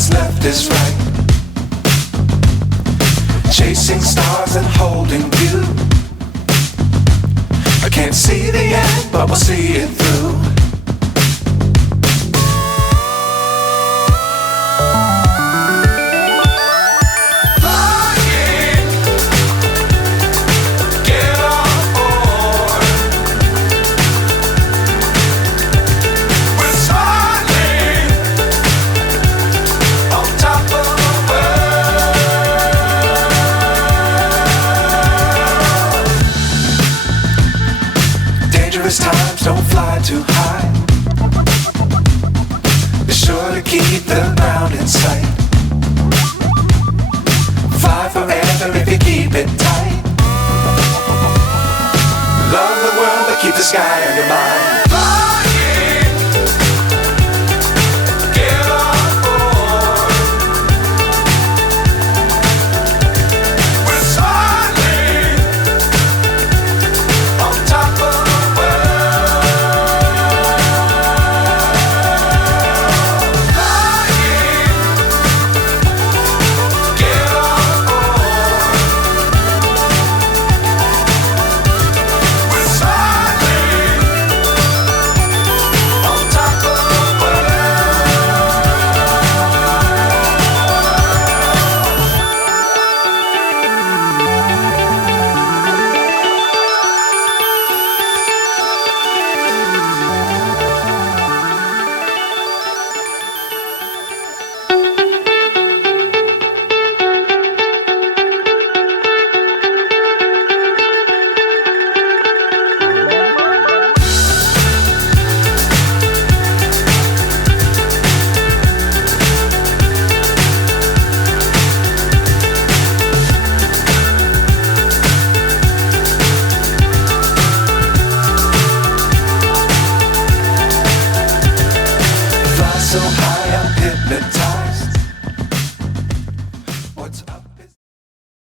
what's left is right. Chasing stars and holding you. I can't see the end, but we'll see it through. Times don't fly too high. Be sure to keep the ground in sight. Fly forever if you keep it tight. Love the world but keep the sky on your mind.